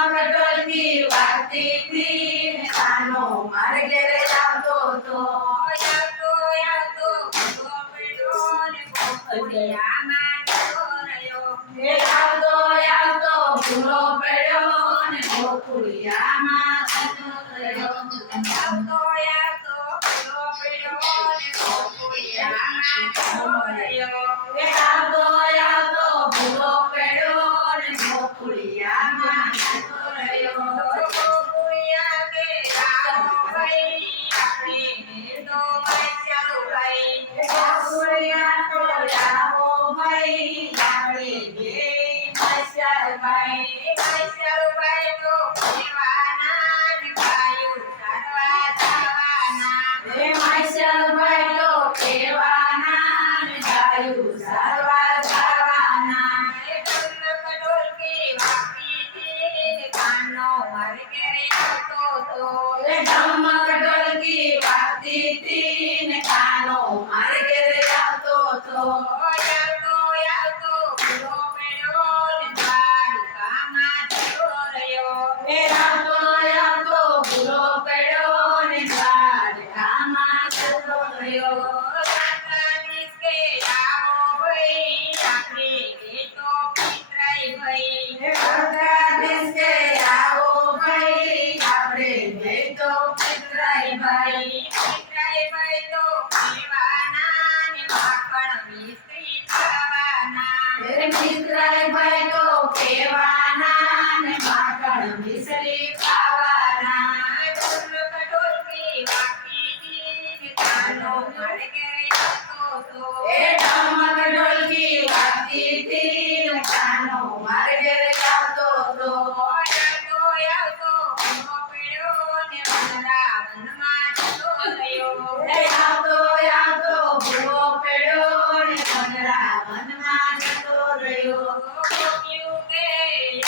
ઢમક ઢોલકી વાગતી હતી ને કાનો મારે ઘેરે આવતો હતો. આવતો આવતો ભૂલો પડ્યો ને ગોકુળિયામાં જતો રહ્યો. એ આવતો આવતો ભૂલો પડ્યો ને ગોકુળિયામાં જતો રહ્યો. આવતો આવતો ભૂલો પડ્યો ને ગોકુળિયામાં જતો રહ્યો. એ આવતો આવતો ભૂલો પડ્યો ને ગોકુળિયામાં જતો રહ્યો. ગોકુળિયા કે રામો ભાઈ આપણે મેળો ચાલુ ભાઈ. ગોકુળિયા તો આવો ભાઈ આપણે બે મસ્યાભાઈ. ચાલુભાઈ તો કહેવાના ને ગાયું ચારવા જવાના. એ મસ્યાભાઈ તો કહેવાના ને ગાયું ચારવા જવાના. એ ઢોલક ઢોલકી વાગતી હતી ને કાનો મારે ઘેરે આવતો હતો. એ ઢમક ઢોલકી વાગતી હતી ને કાનો મારે ઘેરે આવતો હતો. આવતો આવતો ભૂલો પડ્યો ને દ્વારકામાં જતો રહ્યો. એ આવતો આવતો ભૂલો પડ્યો ને દ્વારકામાં જતો રહ્યો. દ્વારકાધીશ કે આવો ભાઈ આપણે બેટો પિતરાઈ ભાઈ. એ દ્વારકાધીશ કે આવો ભાઈ આપણે બે તો પિતરાઈ ભાઈ. પિતરાઈ ભાઈ તો કહેવાના ને માખણ મિશ્રી ખાવાના. એ પિતરાઈ ભાઈ તો કહેવાના ને માખણ મિશ્રી ખાવાના. ઢોલક ઢોલકી વાગતી હતી ને કાનો મારે ઘેરે આવતો હતો. એ ઢમક ઢોલકી વાગતી હતી ને કાનો મારે ઘેરે આવતો હતો. આવતો આવતો ભૂલો પડ્યો ને વૃંદાવનમાં જતો રહ્યો. એ આવતો આવતો ભૂલો પડ્યો ને વનરાવનમાં જતો રહ્યો. ગોપ્યું કે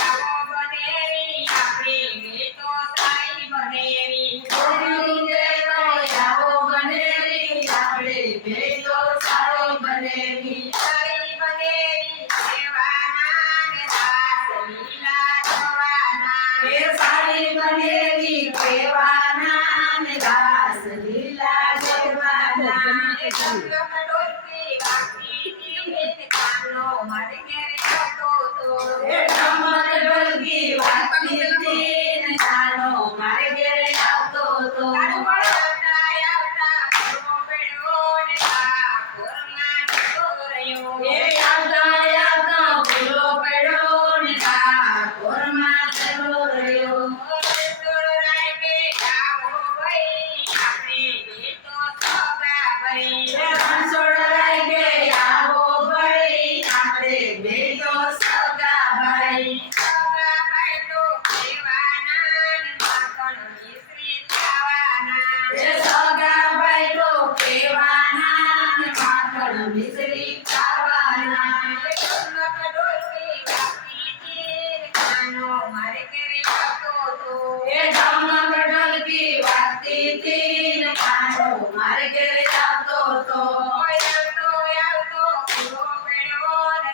આવો બનેવી આપણે બેટો સાઈ બનેવી. ગોપીઓ કે તો આવો બનેવી આપણે બે તો સારી બનેવી. સાઈ બનેવી કહેવાના ને રાસ લીલા જવાના. એ સારી બનેવી કહેવાના ને રાસ લીલા જવાના. ઢોલક ઢોલકી વાગતી હતી ને કાનો મારે ઘેરે આવતો હતો. એ ઢમક ઢોલકી વાગતી હતી ને કાનો મારે ઘેરે આવતો હતો. આવતા આવતા ભૂલો પડ્યો ને ઠાકોરમાં જતો રહ્યો. એ આવતા આવતા ભૂલો પડ્યો ને ઠાકોરમાં જતો રહ્યો. રણછોડરાય કે આવો ભાઈ આપણે બેટો સગા ભાઈ. એ રણછોડરાય કે આવો ભાઈ આપણે બે તો સગા ભાઈ. સગા ભાઈ તો કહેવાના ને માખણ મિશ્રી ખાવાના. એ સગા ભાઈ તો કહેવાના ને માખણ મિશ્રી ખાવાના. ઢોલક ઢોલકી વાગતી હતી ને કાનો મારે ઘેરે આવતો હતો. એ ઢમક ઢોલકી વાગતી હતી ને કાનો મારે ઘેરે આવતો હતો. આવતો આવતો ભૂલો પડ્યો ને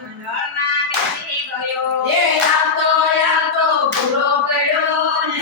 મંડળમાં બેસી ગયો. એ આવતો આવતો ભૂલો પડ્યો ને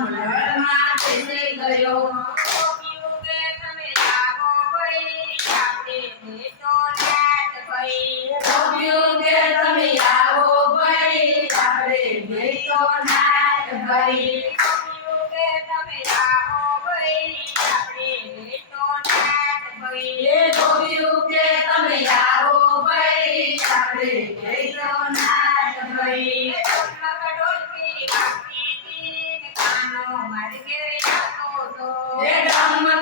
મંડળમાં બેસી ગયો. ગોપ્યું કે તમે આવો ભાઈ આપણે બેટો નાથ ભાઈ. ગોપીઓ કે તમે આવો ભાઈ આપણે બે તો નાથ ભાઈ. ગોપ્યું કે તમે આવો ભાઈ આપણે બેટો નાથ ભાઈ. એ ગોપીઓ કે તમે આવો ભાઈ આપણે બે તો નાથ ભાઈ. ઢોલક ઢોલકી વાગતી હતી ને કાનો મારે ઘેરે આવતો હતો. એ ઢમક